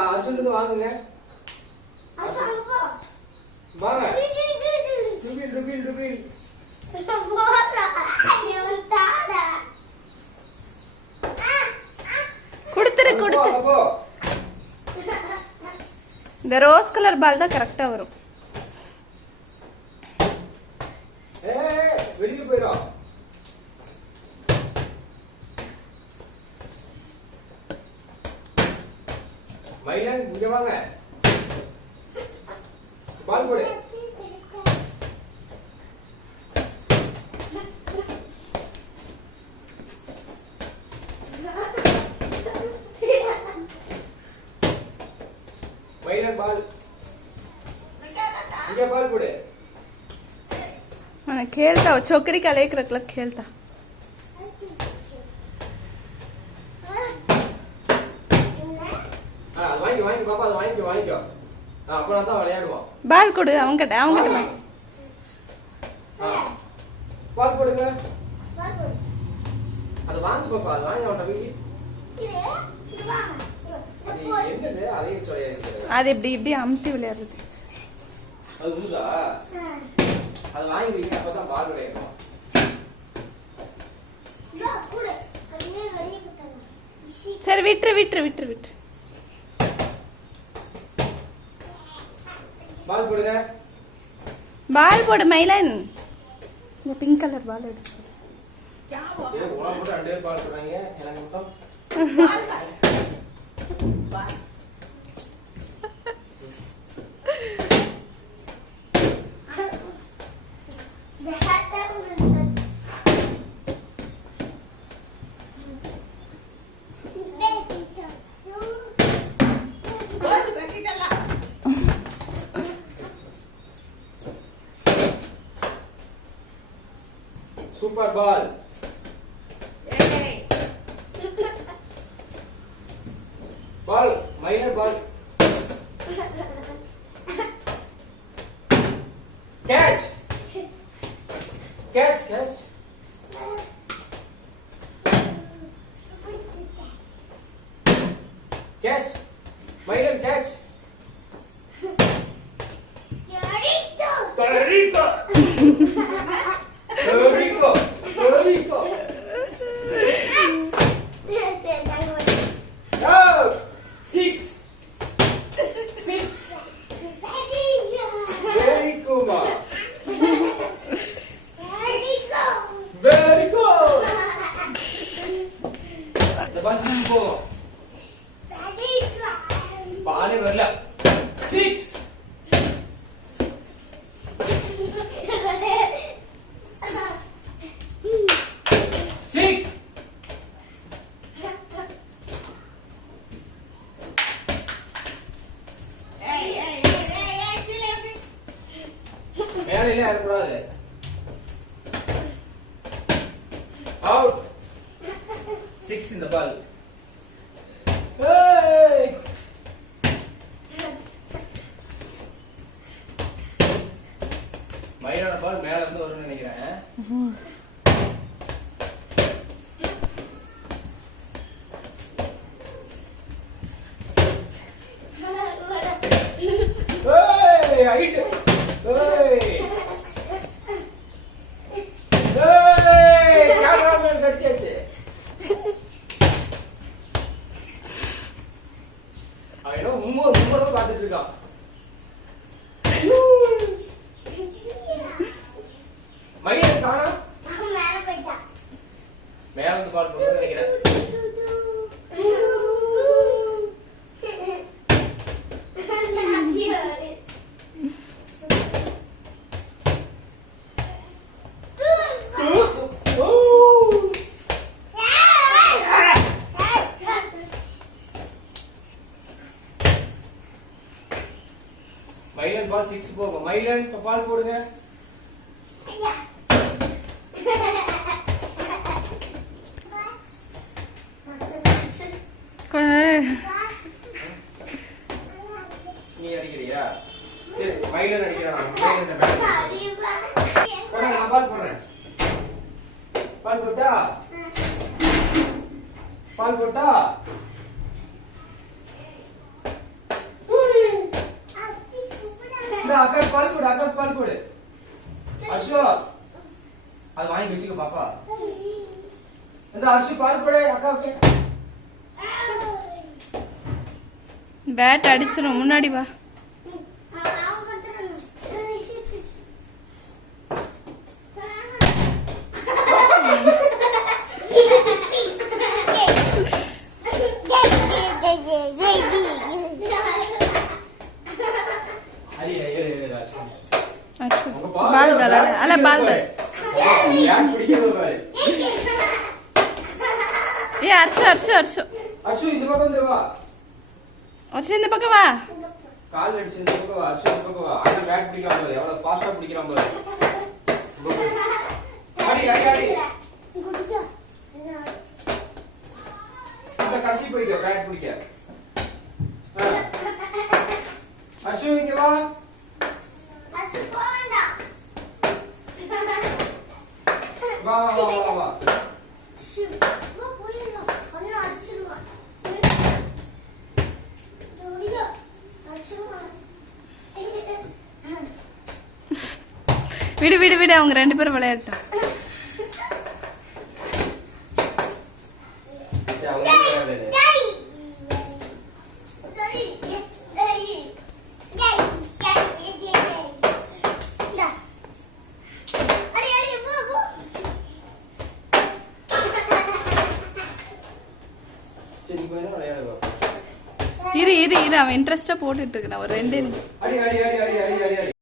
அரிசிலிருந்து வாங்குங்க. வாங்க. ருபீல். குடுத்துரு. இந்த ரோஸ் கலர் பால் தான் கரெக்டா வரும். வெளியே போயிடும். மயிலன் இங்க வாங்க. பால் போடு. மயிலன் பால். இங்க பால் போடு. खेलता हो छोकरी का लेकर रख खेलता வாங்கி பாப்பா அதை வாங்கிக்கோ அப்புறம் தான் விளையாடுவோம். பால் கொடு அவங்கிட்ட பால் போடுங்க. அது வாங்க பாப்பா அது வாங்கி அவன்கிட்ட வீட்டு என்னது அதையும் சொல்ல அது இப்படி அமுத்தி விளையாடுறது. அது உண்டா? அது வாங்கி வைங்க அப்பதான் பால் விளையாடும். சரி விட்டுரு. பால் போடுங்க. பால் போடு மயிலன். இந்த பிங்க் கலர் பால் எடுத்து மட்டும் 2 பால் போடுறாங்க. எனக்கு மட்டும் Super ball. Ball, minor ball. Catch. Minor catch. Torito. Oh, 6. Very cool. Very cool. The ball 6 go. Paane varla. 6. மேலே ஏறக்கூடாது. Out. 6 in the ball. Hey! மயிலோட பால் மேல இருந்து வரும்னு நினைக்கிறேன். Hey! Height. Hey! பாத்துட்டு இருக்கான். மயிலை காணா மேல இருந்து பால் போட்டு நினைக்கிறேன். மயிலன் பால் 6 போகும். மயிலன் பால் போடுங்க. நீ அடிக்கிறியா? சரி மயிலன் அடிக்கிறான். மயிலன் போடுங்க. நான் பால் போடுறேன். பால் போட்டா இந்த அக்கா பால் போடு அர்ஷு அது வாங்கி வச்சுக்க பாப்பா இந்த அர்ஷு பால் போடு அக்காவுக்கு பேட் அடிச்சிரும் முன்னாடி வா बाल डाला है अला बाल दे ये अर्शु अर्शु अर्शु अर्शु இந்த பக்கம் வா अर्शु இந்த பக்கம் வா கால் அடிச்சு இந்த பக்கம் வா अर्शु இந்த பக்கம் வா அண்ணா பேட் பிடிக்கறான் பாரு எவ்வளவு ஃபாஸ்டா பிடிக்கறான் பாரு ஆடி இந்த கட்சி போய்க்க பேட் பிடிக்க अर्शु இங்க வா வா வா வா வா விடு விடு விடு அவங்க ரெண்டு பேரும் விளையாடட்டும் இரு இரு இரு அவன் இன்ட்ரெஸ்டா போட்டுட்டு இருக்கான் ஒரு 2 நிமிஷம் அடி அடி அடி அடி